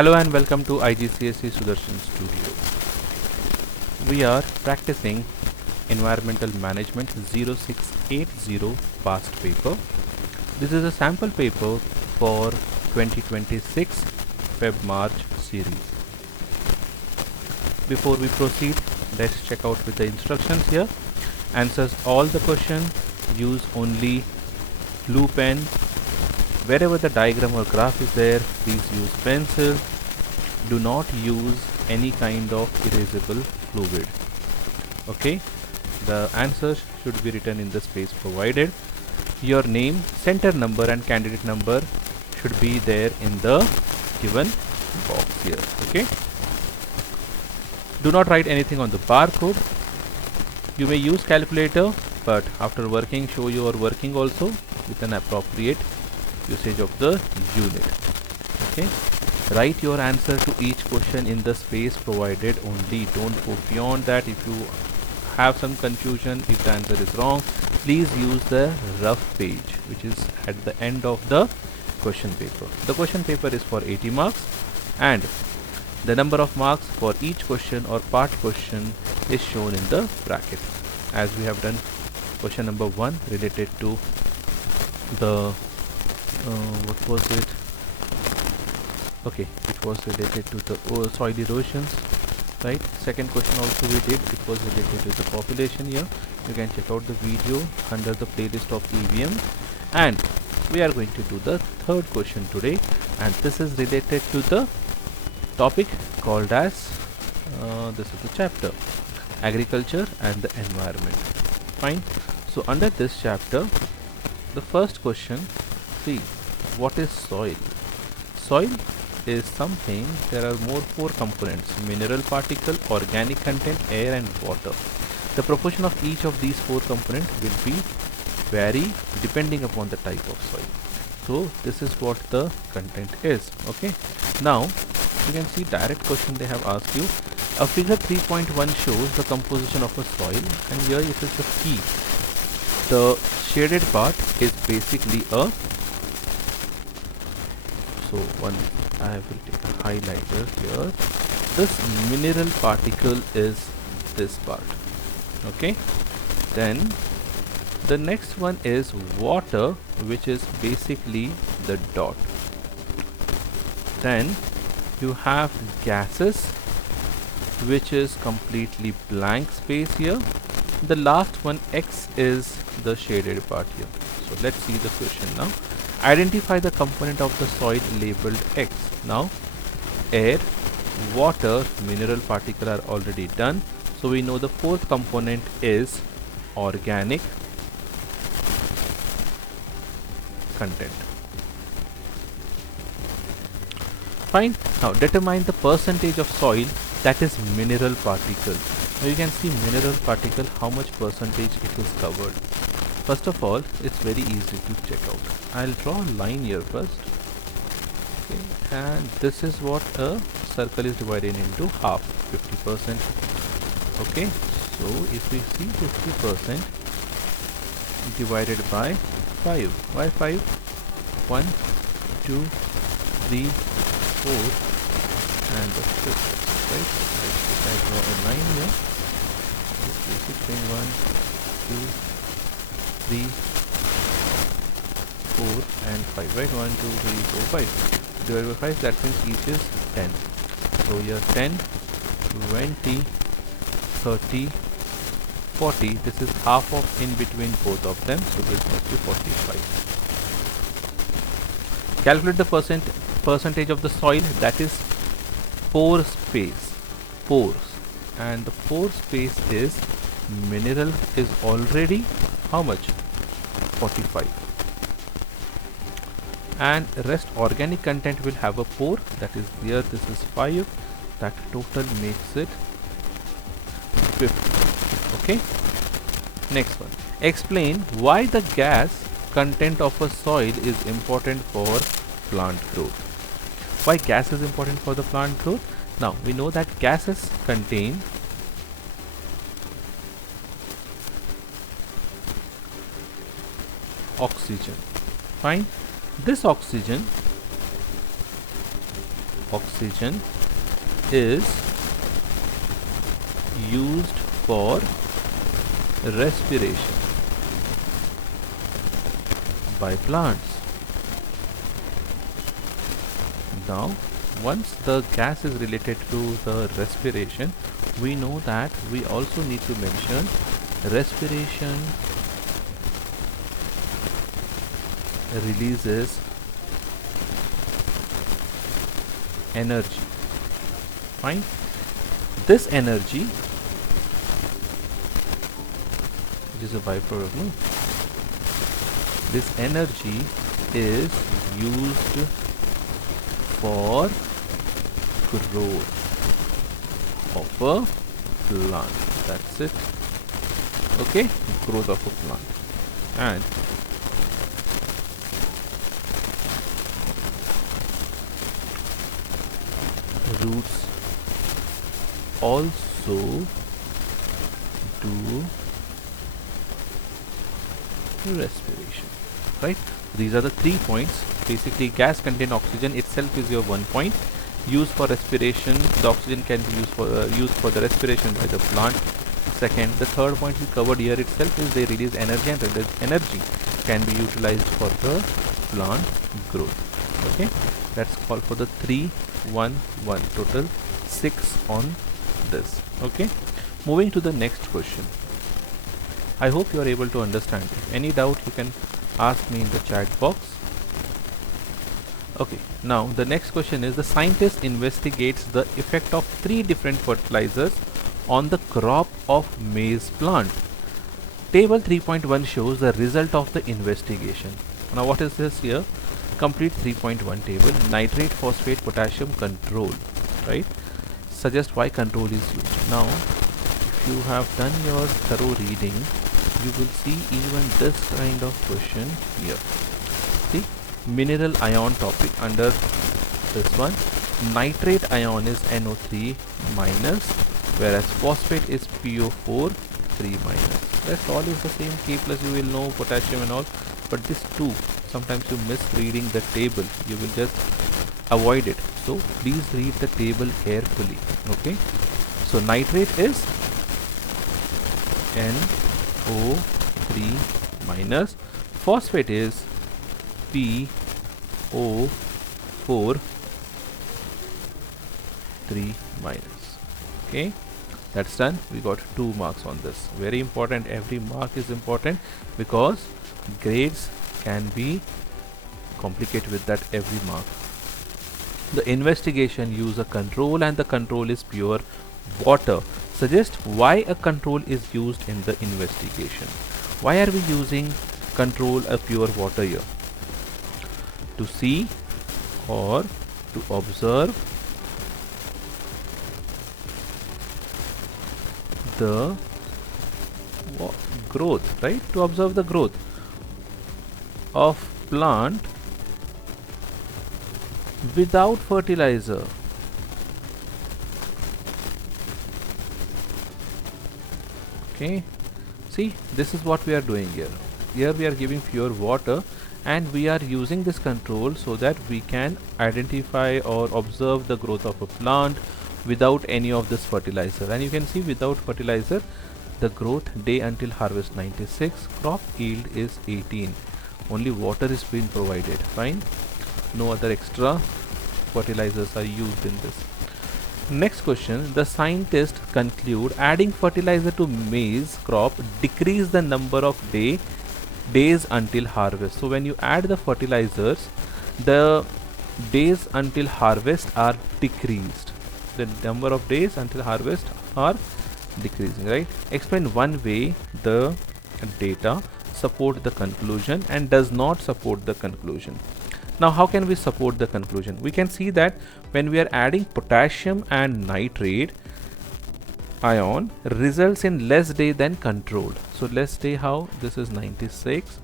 Hello and welcome to IGCSE Sudarshan Studio. We are practicing Environmental Management 0680 past paper. This is a sample paper for 2026 Feb-March series. Before we proceed, let's check out with the instructions here. Answers all the question, use only blue pen. Wherever the diagram or graph is there, please use pencil. Do not use any kind of erasable fluid. Okay, the answers should be written in the space provided. Your name, center number and candidate number should be there in the given box here. Okay, do not write anything on the barcode. You may use calculator, but after working, show your working also with an appropriate usage of the unit. Okay, write your answer to each question in the space provided only. Don't go beyond that. If you have some confusion, if the answer is wrong, please use the rough page which is at the end of the question paper. The question paper is for 80 marks and the number of marks for each question or part question is shown in the bracket, as we have done question number 1 related to the what was it? Okay, it was related to the soil erosions, right? Second question also we did, it was related to the population here. You can check out the video under the playlist of EVM. And we are going to do the third question today, and this is related to the topic called as this is the chapter agriculture and the environment. Fine. So under this chapter, the first question, see, what is soil? Soil is something, there are four components: mineral particle, organic content, air and water. The proportion of each of these four components will be vary depending upon the type of soil. So this is what the content is. Okay, now you can see direct question they have asked you. A figure 3.1 shows the composition of a soil, and here it is the key. The shaded part is basically a, so I will take a highlighter here. This mineral particle is this part. Okay, then the next one is water, which is basically the dot. Then you have gases, which is completely blank space here. The last one, X, is the shaded part here. So let's see the question now. Identify the component of the soil labeled X. Now air, water, mineral particle are already done, so we know the fourth component is organic content. Fine. Now determine the percentage of soil that is mineral particle. Now you can see mineral particle, how much percentage it is covered. First of all, it's very easy to check out. I'll draw a line here first. Okay, and this is what a circle is divided into half, 50%. Okay, so if we see 50% divided by 5. Why 5? 1, 2, 3, 4 and the 5th, right? If I draw a line here, this is between 1, 2, 3, 4 and 5, right? 1, 2, 3, 4, 5 divided by 5, that means each is 10. So here 10, 20, 30, 40. This is half of in between both of them, so this must be 45. Calculate the percentage of the soil that is pore space, pores, and the pore space is mineral is already how much? 45. And rest organic content will have a pore, that is here, this is 5, that total makes it 50. Okay, next one. Explain why the gas content of a soil is important for plant growth. Why gas is important for the plant growth? Now we know that gases contain oxygen. Fine. This oxygen oxygen is used for respiration by plants. Now, once the gas is related to the respiration, we know that we also need to mention respiration releases energy. Fine. This energy, which is a byproduct, no? This energy is used for growth of a plant. That's it. Okay, growth of a plant. And roots also do respiration, right? These are the 3 points. Basically, gas contain oxygen itself is your 1 point. Used for respiration, the oxygen can be used for the respiration by the plant. Second, the third point we covered here itself is they release energy, and the energy can be utilized for the plant growth. Okay, that's all for the 3, 1, 1. Total 6 on this. Okay, moving to the next question. I hope you are able to understand. If any doubt, you can ask me in the chat box. Okay, now the next question is, the scientist investigates the effect of 3 different fertilizers on the crop of maize plant. Table 3.1 shows the result of the investigation. Now what is this here? Complete 3.1 table. Nitrate, phosphate, potassium control, right? Suggest why control is used. Now, if you have done your thorough reading, you will see even this kind of question here. See, mineral ion topic under this one. Nitrate ion is NO3 minus, whereas phosphate is PO4 3 minus. Rest all is the same. K plus you will know, potassium and all, but this 2, sometimes you miss reading the table, you will just avoid it. So please read the table carefully. Okay, so nitrate is NO3 minus, phosphate is PO4 3 minus. Okay, that's done. We got 2 marks on this. Very important. Every mark is important because grades can be complicated with that every mark. The investigation use a control, and the control is pure water. Suggest why a control is used in the investigation. Why are we using control a pure water here? To see or to observe the growth, right? To observe the growth of plant without fertilizer. Okay, see, this is what we are doing here. Here we are giving pure water, and we are using this control so that we can identify or observe the growth of a plant without any of this fertilizer. And you can see, without fertilizer, the growth day until harvest 96, crop yield is 18. Only water is being provided. Fine, no other extra fertilizers are used in this. Next question, the scientists conclude adding fertilizer to maize crop decrease the number of days until harvest. So when you add the fertilizers, the days until harvest are decreased. The number of days until harvest are decreasing, right? Explain one way the data support the conclusion and does not support the conclusion. Now, how can we support the conclusion? We can see that when we are adding potassium and nitrate ion results in less day than controlled. So less day, how? This is 96.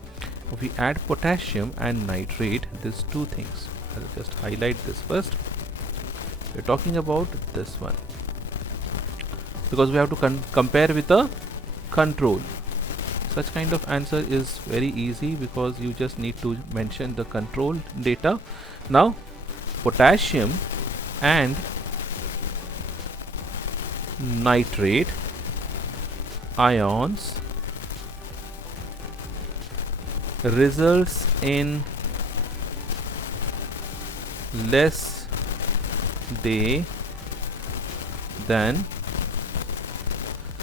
If we add potassium and nitrate, these 2 things. I'll just highlight this first. We're talking about this one because we have to compare with a control. Such kind of answer is very easy because you just need to mention the control data. Now, potassium and nitrate ions results in less day than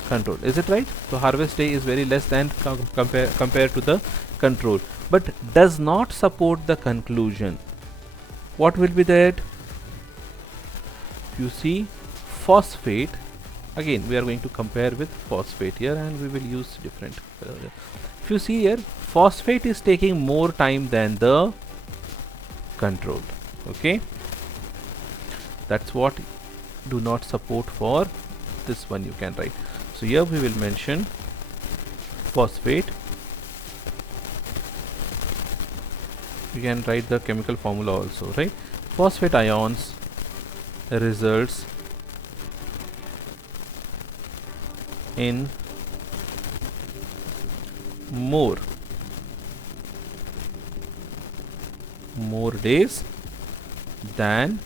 control. Is it right? So harvest day is very less than compared to the control, but does not support the conclusion. What will be that? You see phosphate, again we are going to compare with phosphate here, and we will use different if you see here, phosphate is taking more time than the control. Okay, that's what do not support for this one, you can write. So here we will mention phosphate. You can write the chemical formula also, right? Phosphate ions results in more days than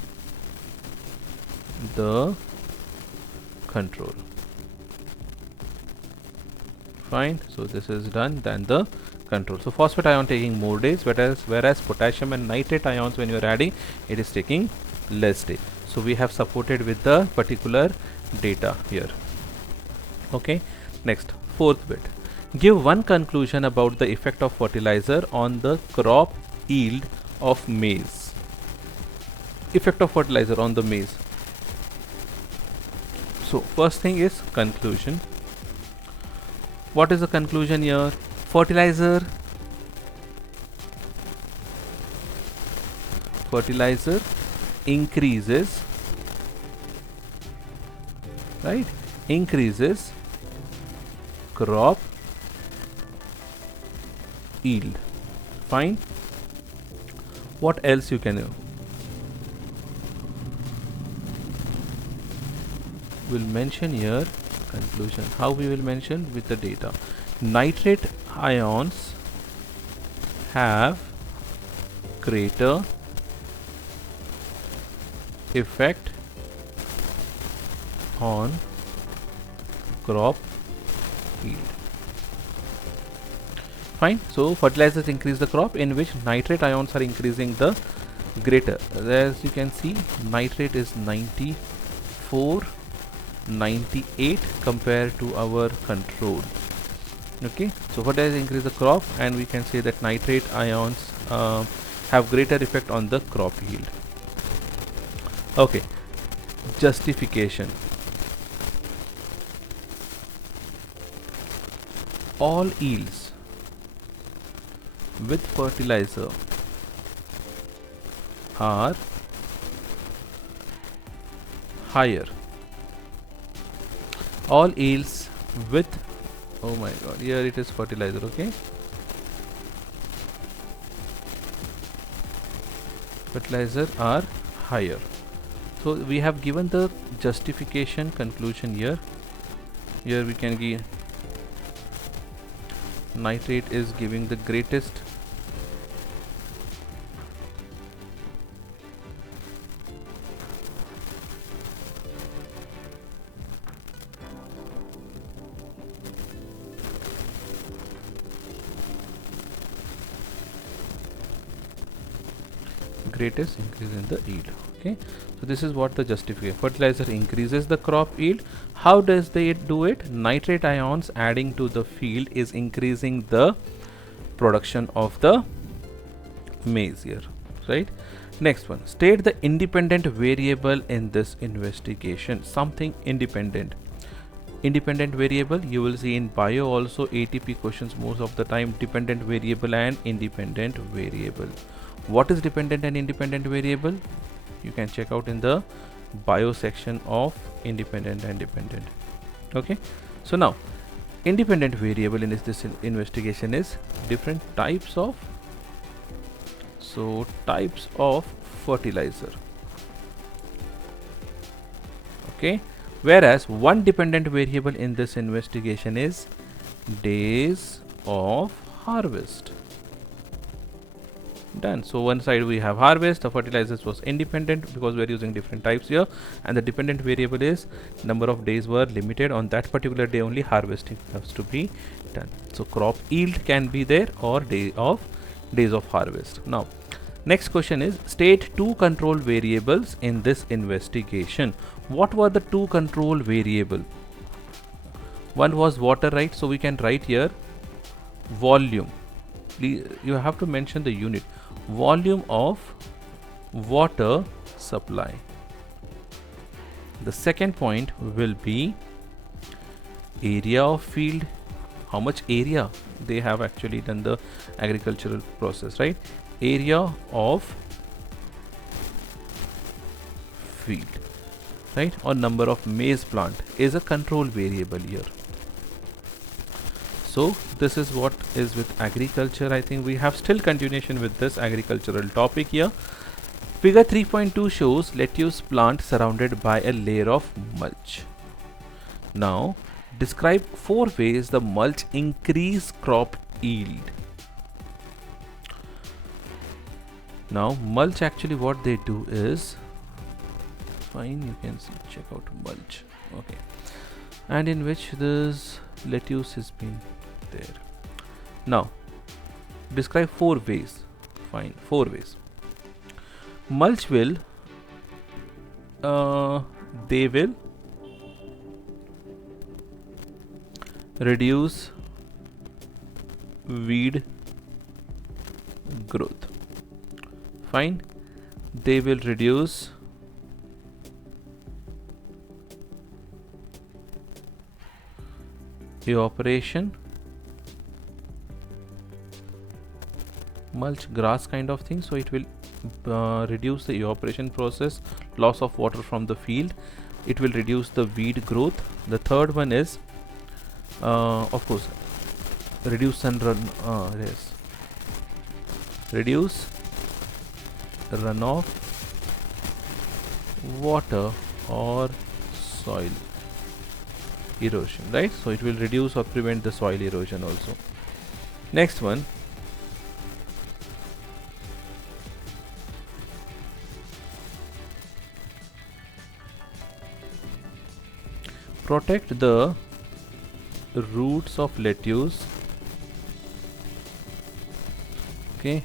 the control. Fine, so this is done than the control. So phosphate ion taking more days, whereas potassium and nitrate ions, when you are adding, it is taking less day. So we have supported with the particular data here. Okay, next, fourth bit. Give one conclusion about the effect of fertilizer on the crop yield of maize. Effect of fertilizer on the maize. So first thing is conclusion. What is the conclusion here? Fertilizer increases, right? Increases crop yield. Fine. What else you can do? We'll mention here conclusion. How we will mention? With the data. Nitrate ions have greater effect on crop yield. Fine. So fertilizers increase the crop, in which nitrate ions are increasing the greater. As you can see, nitrate is 94, 98 compared to our control. Okay, so fertilizers increase the crop, and we can say that nitrate ions have greater effect on the crop yield. Okay, justification. All yields with fertilizer are higher. All yields with, oh my god, here it is fertilizer. Okay, fertilizer are higher. So we have given the justification conclusion here. Here we can give nitrate is giving the greatest increase in the yield. Okay, so this is what the justification. Fertilizer increases the crop yield. How does it do it? Nitrate ions adding to the field is increasing the production of the maize here, right? Next one, state the independent variable in this investigation. Something independent variable, you will see in bio also ATP questions most of the time, dependent variable and independent variable. What is dependent and independent variable? You can check out in the bio section of independent and dependent. Okay, so now independent variable in this investigation is different types of fertilizer. Okay, whereas one dependent variable in this investigation is days of harvest. Done. So one side we have harvest, the fertilizers was independent because we are using different types here, and the dependent variable is number of days were limited. On that particular day only harvesting has to be done. So crop yield can be there or days of harvest. Now next question is state two control variables in this investigation. What were the two control variable? One was water, right? So we can write here volume. Please, you have to mention the unit. Volume of water supply. The second point will be area of field. How much area they have actually done the agricultural process, right? Area of field, right? Or number of maize plant is a control variable here. So this is what is with agriculture. I think we have still continuation with this agricultural topic here. Figure 3.2 shows lettuce plant surrounded by a layer of mulch. Now describe 4 ways the mulch increase crop yield. Now mulch, actually what they do is, fine, you can see, check out mulch, okay, and in which this lettuce has been there. Now describe 4 ways. Fine, 4 ways. Mulch will they will reduce weed growth. Fine, they will reduce evaporation. Mulch grass kind of thing, so it will reduce the evaporation process, loss of water from the field. It will reduce the weed growth. The third one is of course reduce reduce runoff water or soil erosion, right? So it will reduce or prevent the soil erosion also. Next one, protect the roots of lettuce. Okay,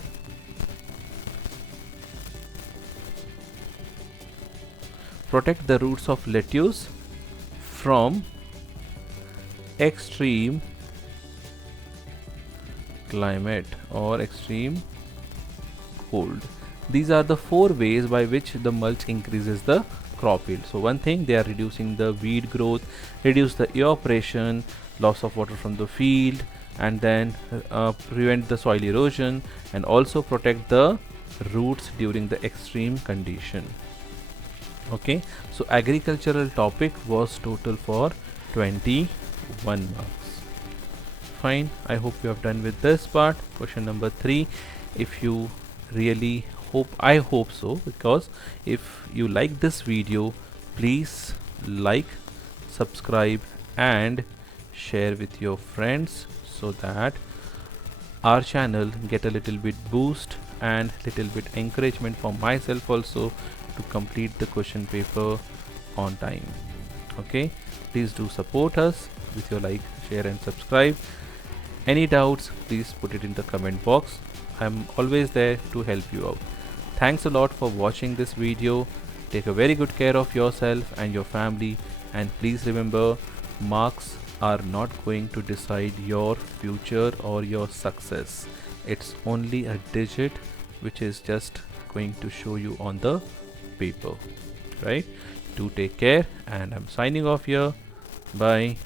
protect the roots of lettuce from extreme climate or extreme cold. These are the 4 ways by which the mulch increases the crop yield. So one thing, they are reducing the weed growth, reduce the evaporation, loss of water from the field, and then prevent the soil erosion, and also protect the roots during the extreme condition. Okay, so agricultural topic was total for 21 marks. Fine, I hope you have done with this part. Question number 3, if you really I hope so, because if you like this video, please like, subscribe and share with your friends, so that our channel get a little bit boost and little bit encouragement for myself also to complete the question paper on time. Okay, please do support us with your like, share and subscribe. Any doubts, please put it in the comment box. I'm always there to help you out. Thanks a lot for watching this video. Take a very good care of yourself and your family, and please remember, marks are not going to decide your future or your success. It's only a digit which is just going to show you on the paper, right? Do take care, and I'm signing off here. Bye.